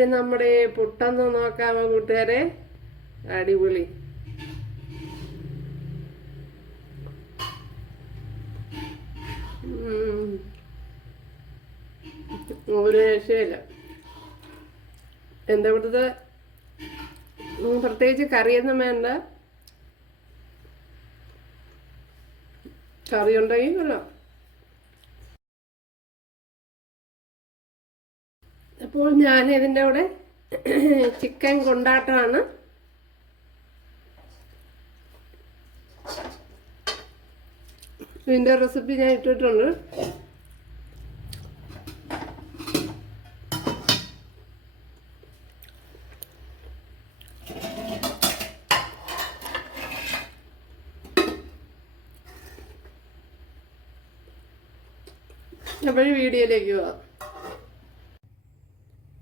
നമ്മുടെ പുട്ടൊന്ന് നോക്കാമോ കൂട്ടുകാരെ? അടിപൊളി. ഒരു രക്ഷയില്ല. എന്താ ഇവിടുത്തെ പ്രത്യേകിച്ച് കറിയൊന്നും വേണ്ട. കറി ഉണ്ടെങ്കിൽ കൊള്ളാം. അപ്പോൾ ഞാൻ ഇതിൻ്റെ കൂടെ ചിക്കൻ കൊണ്ടാട്ടമാണ്. ഇതിൻ്റെ റെസിപ്പി ഞാൻ ഇട്ടിട്ടുണ്ട്. അപ്പോൾ വീഡിയോയിലേക്ക് പോവാം.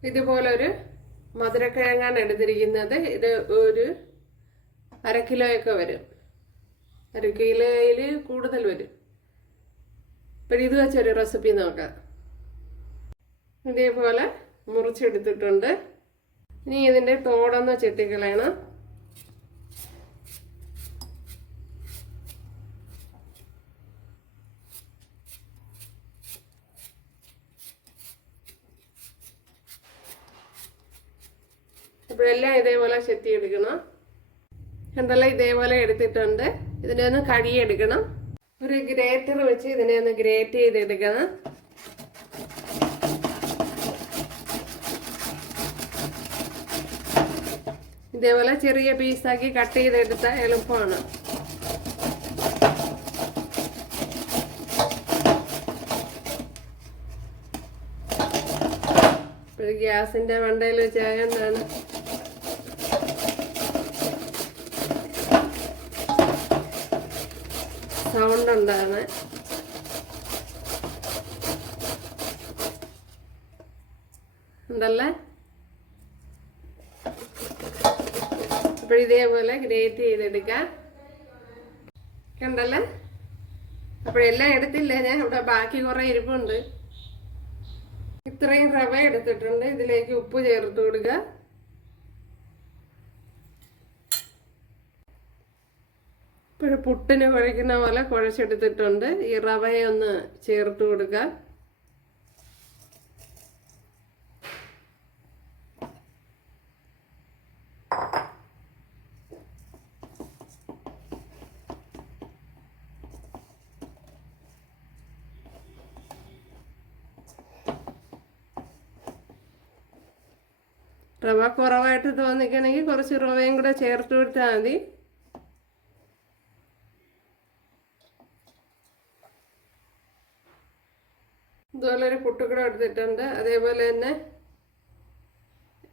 ഇതുപോലൊരു മധുരക്കിഴങ്ങാണ് എടുത്തിരിക്കുന്നത്. ഇത് ഒരു 1/2 കിലോയൊക്കെ വരും. 1/2 കിലോയിൽ കൂടുതൽ വരും. അപ്പോൾ ഇത് വെച്ചൊരു റെസിപ്പി നോക്കാം. ഇതേപോലെ മുറിച്ചെടുത്തിട്ടുണ്ട്. ഇനി ഇതിൻ്റെ തോടൊന്ന് ചെത്തിക്കളയണം. അപ്പോഴെല്ലാം ഇതേപോലെ ചെത്തിയെടുക്കണം. കണ്ടല്ലോ, ഇതേപോലെ എടുത്തിട്ടുണ്ട്. ഇതിനെ ഒന്ന് കഴുകിയെടുക്കണം. ഒരു ഗ്രേറ്റർ വെച്ച് ഇതിനെ ഒന്ന് ഗ്രേറ്റ് ചെയ്തെടുക്കണം. ഇതേപോലെ ചെറിയ പീസാക്കി കട്ട് ചെയ്തെടുത്താൽ എളുപ്പമാണ്. ഗ്യാസിന്റെ മണ്ടയിൽ വെച്ചായതാണ്. സൗണ്ട് ഉണ്ടാണ്. ഉണ്ടല്ലേ? അപ്പോൾ ഇതേപോലെ ഗ്രേറ്റ് ചെയ്തെടുക്കാം. കണ്ടല്ലേ? അപ്പോഴെല്ലാം എടുത്തില്ല ഞാൻ. ഇവിടെ ബാക്കി കുറേ ഇരിപ്പുണ്ട്. ഇത്രയും റവ എടുത്തിട്ടുണ്ട്. ഇതിലേക്ക് ഉപ്പ് ചേർത്ത് കൊടുക്കുക. ഇപ്പോൾ പുട്ടിന് കുഴയ്ക്കുന്ന പോലെ കുഴച്ചെടുത്തിട്ടുണ്ട്. ഈ റവയെ ഒന്ന് ചേർത്ത് കൊടുക്കുക. റവ കുറവായിട്ട് തോന്നിക്കണമെങ്കിൽ കുറച്ച് റവയും കൂടെ ചേർത്ത് കൊടുത്താൽ മതി. ഇതുപോലെ ഒരു പുട്ടുകൂടെ എടുത്തിട്ടുണ്ട്. അതേപോലെ തന്നെ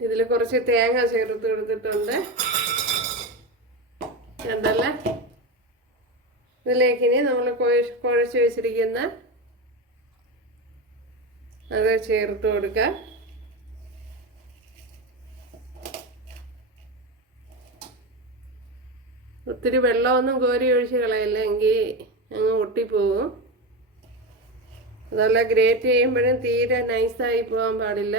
ഇതിൽ കുറച്ച് തേങ്ങ ചേർത്ത് കൊടുത്തിട്ടുണ്ട്. കണ്ടല്ലേ? ഇതിലേക്ക് ഇനി നമ്മൾ കുഴച്ച് വെച്ചിരിക്കുന്ന അത് ചേർത്ത് കൊടുക്കാം. ഒത്തിരി വെള്ളമൊന്നും കോരി ഒഴിച്ച് കളയില്ല, എങ്കിൽ അങ്ങ് ഒട്ടിപ്പോകും. അതുപോലെ ഗ്രേറ്റ് ചെയ്യുമ്പോഴും തീരെ നൈസായി പോകാൻ പാടില്ല.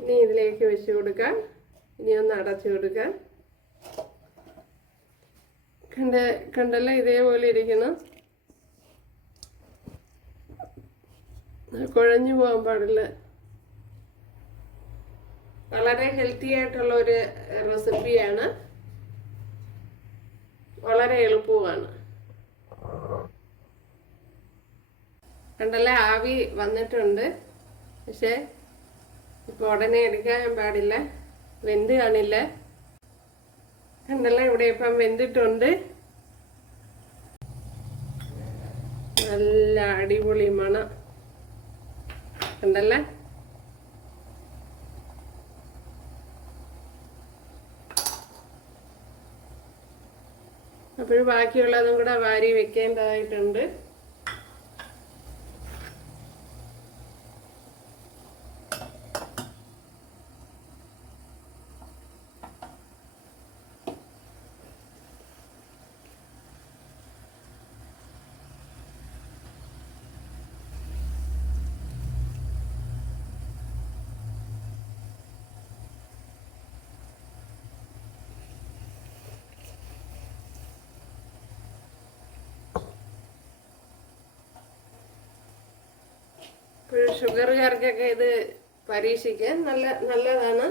ഇനി ഇതിലേക്ക് വെച്ച് കൊടുക്കാം. ഇനി ഒന്ന് അടച്ചു കൊടുക്കാം. കണ്ടല്ലോ, ഇതേപോലെ ഇരിക്കണം. കുഴഞ്ഞു പോകാൻ പാടില്ല. വളരെ ഹെൽത്തി ആയിട്ടുള്ള ഒരു റെസിപ്പിയാണ്. വളരെ എളുപ്പവുമാണ്. കണ്ടല്ലോ, ആവി വന്നിട്ടുണ്ട്. പക്ഷെ ഇപ്പോൾ ഉടനെ എടുക്കാൻ പാടില്ല, വെന്ത് കാണില്ല. കണ്ടല്ലോ, ഇവിടെ ഇപ്പം വെന്തിട്ടുണ്ട്. നല്ല അടിപൊളി മണം. കണ്ടല്ലേ? അപ്പോൾ ബാക്കിയുള്ളതും കൂടെ വാരി വെക്കേണ്ടതായിട്ടുണ്ട്. ഷുഗറുകാർക്കൊക്കെ ഇത് പരീക്ഷിക്കാൻ നല്ലതാണ്.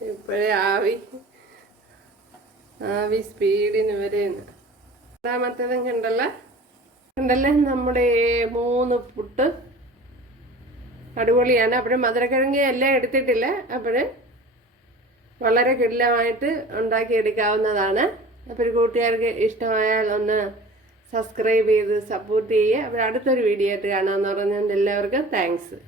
ഇപ്പോഴേ ആവി സ്പീഡിന് വരെയാണ്. രണ്ടാമത്തേതും കണ്ടല്ലേ നമ്മുടെ 3 പുട്ട് അടിപൊളിയാണ്. അപ്പോഴേ മധുരക്കിഴങ്ങ് എല്ലാം എടുത്തിട്ടില്ല. അപ്പോഴേ വളരെ കിടിലമായിട്ട് ഉണ്ടാക്കിയെടുക്കാവുന്നതാണ്. അപ്പോൾ കൂട്ടുകാർക്ക് ഇഷ്ടമായാൽ ഒന്ന് സബ്സ്ക്രൈബ് ചെയ്ത് സപ്പോർട്ട് ചെയ്യുക. അപ്പോൾ അടുത്തൊരു വീഡിയോ ആയിട്ട് കാണാമെന്ന് പറഞ്ഞുകൊണ്ട് എല്ലാവർക്കും താങ്ക്സ്.